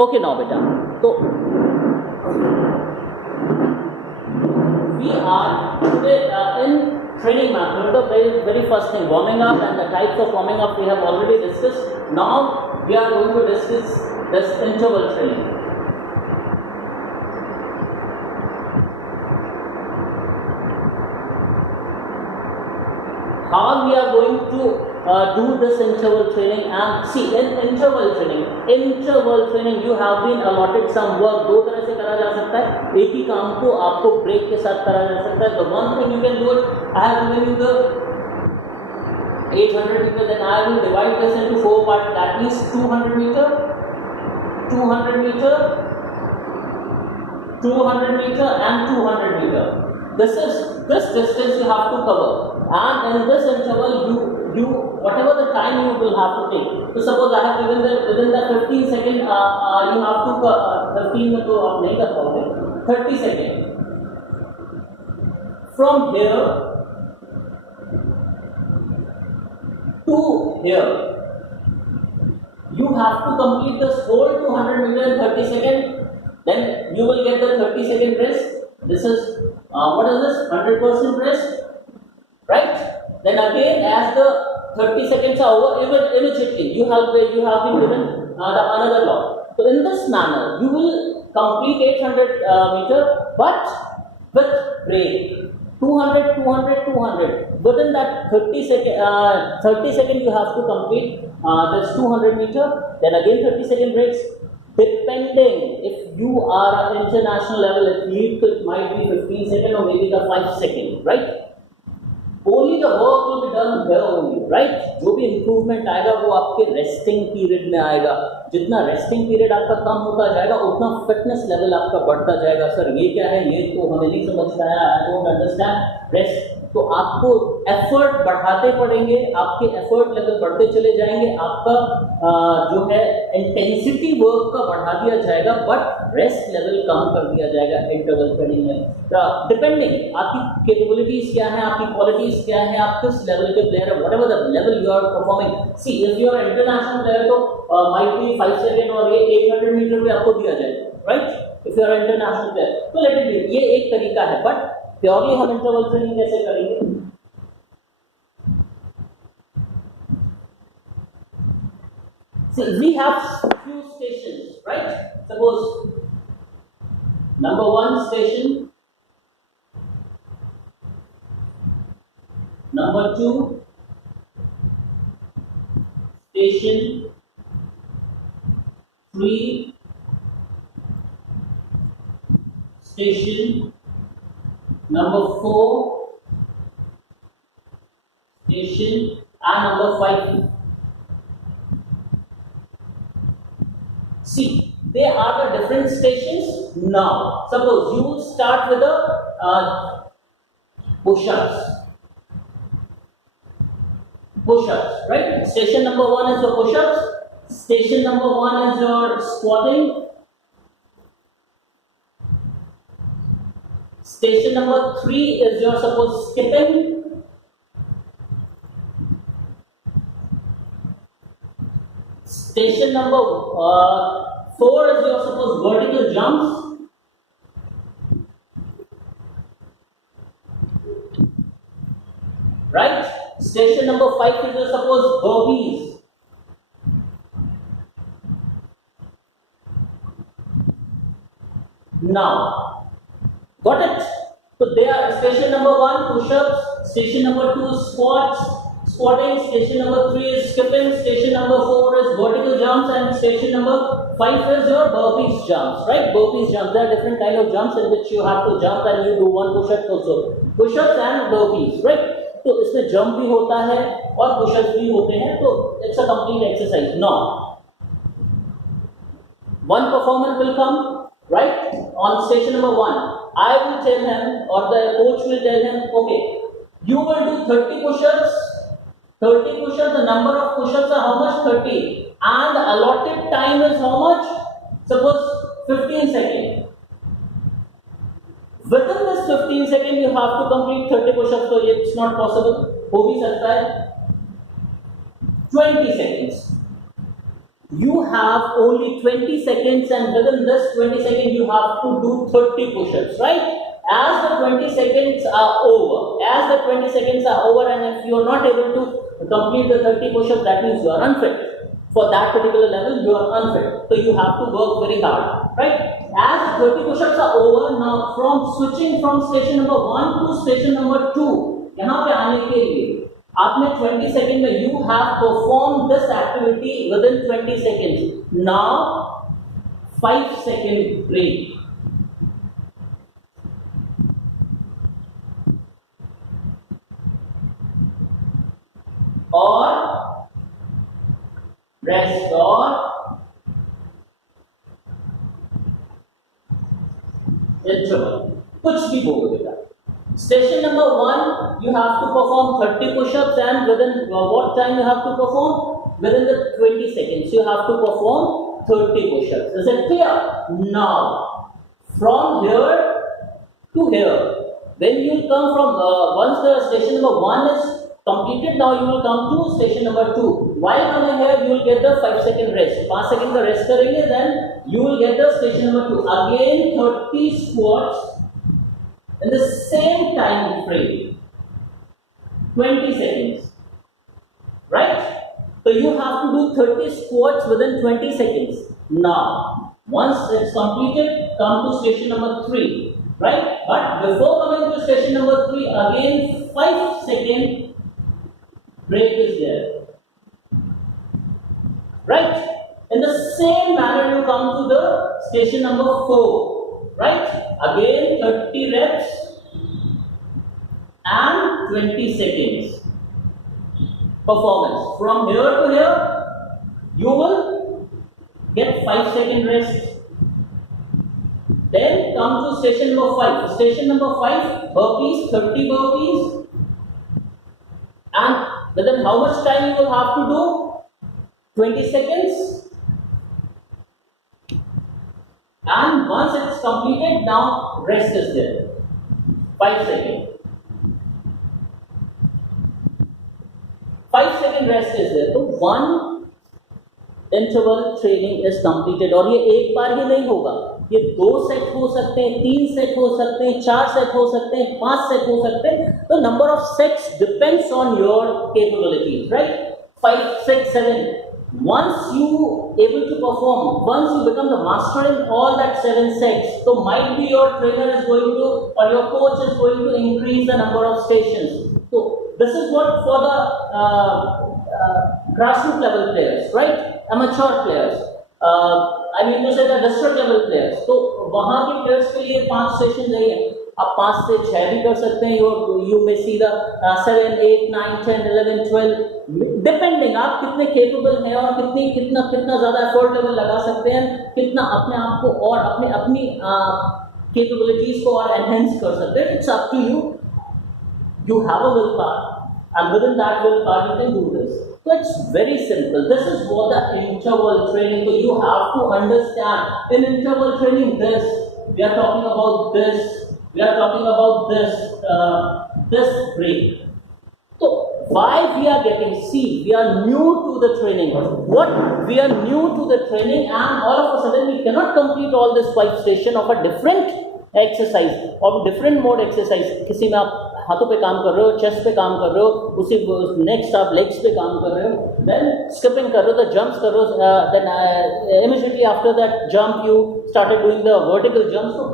Okay now बेटा, तो we are today in training method. The very first thing, warming up, and the types of warming up we have already discussed. Now we are going to discuss this interval training. How we are going to do this interval training? And see, in interval training you have been allotted some work. दो तरह से करा जा सकता है, एक ही काम को आपको ब्रेक के साथ करा जा सकता है. The one thing you can do it, I have given you the 800 meter, then I will divide this into 4 parts. That means 200 meter, 200 meter, 200 meter, and 200 meter. This distance you have to cover, and in this interval you whatever the time you will have to take. So suppose I have given that within the 15 second you have to 15 में तो आप नहीं कर पाओगे, 30 second from here to here you have to complete this whole 200 meter in 30 second. Then you will get the 30 second rest. This is what is this? 100% rest, right? Then again, as the 30 seconds are over, immediately you have been given another lot. So in this manner, you will complete 800 meter, but with break. 200, 200, 200. Within that 30 second, you have to complete this 200 meter. Then again 30 second breaks. Depending if you are at international level athlete, it might be 15 second or maybe the 5 second, right? Only the work will be done here only, right? जो भी improvement आएगा वो आपके resting period में आएगा. जितना resting period आपका कम होता जाएगा उतना fitness level आपका बढ़ता जाएगा. सर ये क्या है, ये तो हमें नहीं समझ में आया, I don't understand. Rest, तो आपको effort बढ़ाते पड़ेंगे, आपके effort level बढ़ते चले जाएंगे, आपका जो है intensity work का बढ़ा दिया जाएगा, but rest level कम कर दिया जाएगा interval training में. Depending आपकी capabilities क्या है, आपकी qualities क्या है, आप किस level के player है, whatever the level you are performing. See, if you are international player तो might be 5 second और ये 800 meter पे आपको दिया जाएगा, right? If you are international player, तो let it be. ये एक तरीका है, but प्योरली हम इंटरवल ट्रेनिंग कैसे करेंगे? See, we have few stations, right? Suppose number 1 station, number 2 station, 3 station, number 4 station, and number 5. See, they are the different stations. Now, suppose you will start with the push-ups. Push-ups, right? Station number 1 is your push-ups. Station number 1 is your squatting. Station number 3 is your suppose skipping. Station number 4 is your suppose vertical jumps. Right? Station number 5 is your suppose burpees. Now, got it? So they are station number 1 push-ups, station number 2 squatting, station number 3 is skipping, station number 4 is vertical jumps, and station number 5 is your burpees jumps, right? Burpees jumps, there are different kind of jumps in which you have to jump and you do one push-up also. Push-ups and burpees, right? तो इसमें jump भी होता है और push-ups भी होते हैं, तो it's a complete exercise. Now, one performer will come, right, on station number 1. I will tell him, or the coach will tell him, okay, you will do 30 push-ups. 30 push-ups, the number of push-ups are how much? 30. And the allotted time is how much? Suppose 15 seconds. Within this 15 seconds, you have to complete 30 push-ups, so it's not possible. हो भी सकता है 20 seconds. you have only 20 seconds, and within this 20 seconds you have to do 30 push-ups, right? As the 20 seconds are over, and if you are not able to complete the 30 push-ups, that means you are unfit. For that particular level, you are unfit. So you have to work very hard, right? As the 30 push-ups are over, now from switching from station number 1 to station number 2, यहाँ पे आने के लिए आपने 20 second में you have performed this activity within 20 seconds. Now 5 second break. और rest और interval. कुछ भी बोलो बेटा. Station number 1, you have to perform 30 push-ups, and within what time you have to perform? Within the 20 seconds, you have to perform 30 push-ups. Is it clear? Now, from here to here, when you come from, once the station number 1 is completed, now you will come to station number 2. While coming here, you will get the 5 second rest. 5 second का rest करेंगे, then you will get the station number 2. Again 30 squats in the same time frame, 20 seconds, right? So you have to do 30 squats within 20 seconds. Now, once it's completed, come to station number 3, right? But before coming to station number 3, again 5 second break is there, right? In the same manner, you come to the station number 4, right? Again 30 reps and 20 seconds performance. From here to here, you will get 5 second rest. Then come to station number 5. Station number 5, burpees, 30 burpees. And within how much time you will have to do? 20 seconds. And once it is completed, now rest is there. 5 seconds. 5 second rest is there. So one interval training is completed. और ये एक बार ही नहीं होगा. ये 2 set हो सकते हैं, 3 set हो सकते हैं, 4 सेट हो सकते हैं, 5 सेट हो सकते हैं. तो number of sets depends on your capabilities, right? 5, 6, 7. Once you able to perform, once you become the master in all that 7 sets, so might be your trainer is going to, or your coach is going to increase the number of stations. So this is what for the grassroots level players, right? Amateur players. I mean to say the district level players. तो वहाँ के players के लिए 5 sessions नहीं है. आप 5 से 6 भी कर सकते हैं. You may see the 7, 8, 9, 10, 11, 12. Depending आप कितने capable हैं और कितना ज़्यादा effort level लगा सकते हैं, कितना अपने आप को और अपनी capabilities को और enhance कर सकते हैं. It's up to you. You have a willpower, and within that willpower you can do this. So it's very simple. This is what the interval training. So you have to understand in interval training this. We are talking about this. We are talking about this break. So why we are getting? See, we are new to the training. What we are new to the training, and all of a sudden we cannot complete all this 5 station of a different exercise or different mode exercise. किसी में आप हाथों पे काम कर रहे हो, chest पे काम कर रहे हो, उसी नेक्स्ट आप लेग्स पे काम कर रहे हो, देन स्किपिंग कर रहे हो, तो जंप्स कर रहे हो, then immediately after that jump you started doing the vertical jumps. तो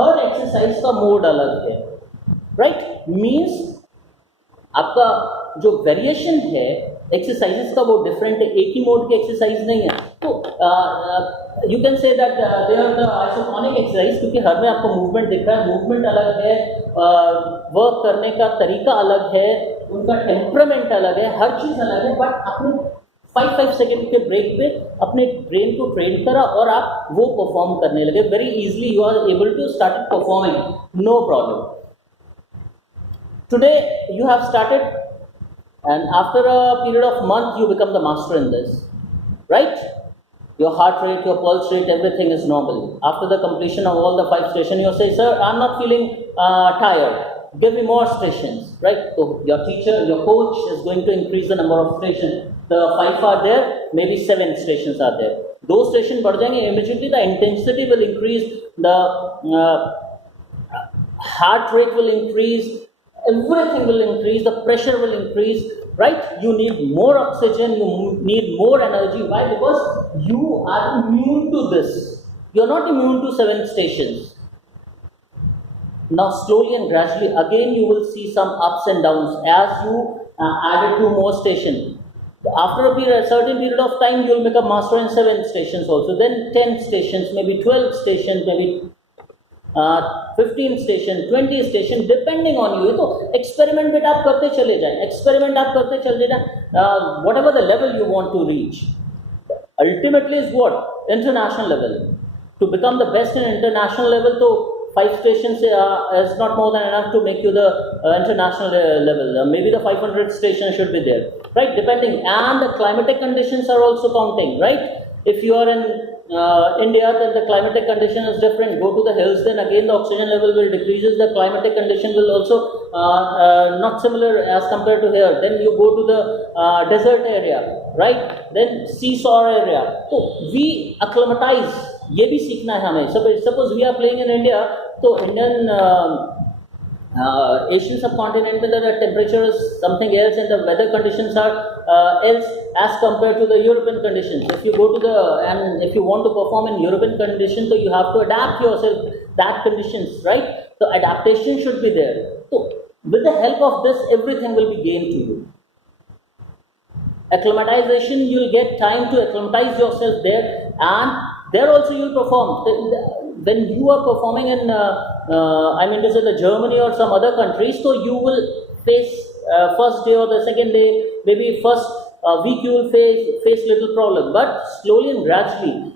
हर एक्सरसाइज का मोड अलग है, राइट? मींस आपका जो वेरिएशन है एक्सरसाइजेस का वो डिफरेंट है, एक ही मोड की एक्सरसाइज नहीं है. तो you can say that they are the isotonic exercise, क्योंकि हर में आपको मूवमेंट दिख रहा है, मूवमेंट अलग है, वर्क करने का तरीका अलग है, उनका टेम्परामेंट अलग है, हर चीज़ अलग है. बट आपने 5 सेकेंड के ब्रेक पे अपने ब्रेन को ट्रेन करा और आप वो परफॉर्म करने लगे. Very easily you are able to start performing, no problem. Today you have started, and after a period of month you become the master in this, right? Your heart rate, your pulse rate, everything is normal. After the completion of all the 5 stations, you say, sir, I'm not feeling tired. give me more stations, right? So your teacher, your coach is going to increase the number of stations. The 5 are there, maybe 7 stations are there. Those stations बढ़ जाएंगे, immediately the intensity will increase, the heart rate will increase, everything will increase, the pressure will increase, right? You need more oxygen, you need more energy. Why? Because you are immune to this. You are not immune to 7 stations. Now slowly and gradually again you will see some ups and downs as you added 2 more stations. After a certain period of time you will become master in 7 stations also, then 10 stations, maybe 12 stations, maybe 15 station 20 station depending on you. तो experiment बेटा आप करते चले जाएं, experiment आप करते चले जाएं, whatever the level you want to reach. Ultimately is what international level. To become the best in international level, तो 5 stations is not more than enough to make you the international level. Maybe the 500 stations should be there, right? Depending, and the climatic conditions are also counting, right? If you are in India, then the climatic condition is different. Go to the hills, then again the oxygen level will decreases. The climatic condition will also not similar as compared to here. Then you go to the desert area, right? Then seashore area. So we acclimatize. ये भी सीखना है हमें. Suppose we are playing in India, तो Indian Asian subcontinent में the temperature is something else and the weather conditions are else as compared to the European conditions. If you go to and if you want to perform in European conditions, so you have to adapt yourself that conditions, right? So adaptation should be there. So with the help of this, everything will be gained to you. Acclimatization, you will get time to acclimatize yourself there, and there also you will perform. When you are performing in, I mean to say the Germany or some other countries, so you will face first day or the second day, maybe first week you will face little problem, but slowly and gradually,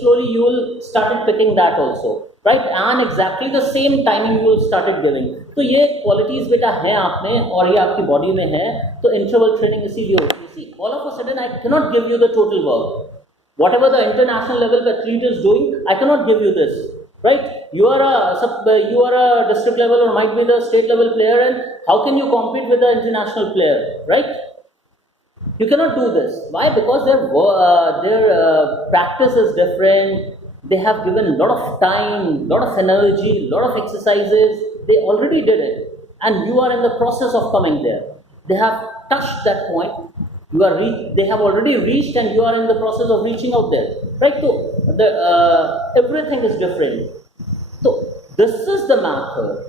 slowly you will start picking that also, right? And exactly the same timing you will started giving. तो ये qualities बेटा हैं आप में और ये आपकी body में है, तो interval training इसीलिए होती है. See, all of a sudden I cannot give you the total work. Whatever the international level athlete is doing, I cannot give you this, right? You are a district level or might be the state level player, and how can you compete with the international player, right? You cannot do this. Why? Because their practice is different. They have given a lot of time, lot of energy, lot of exercises. They already did it, and you are in the process of coming there. They have touched that point. They have already reached, and you are in the process of reaching out there, right? So everything is different. So this is the method,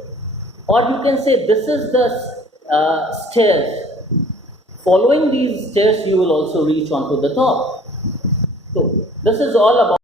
or you can say this is the stairs. Following these stairs, you will also reach onto the top. So this is all about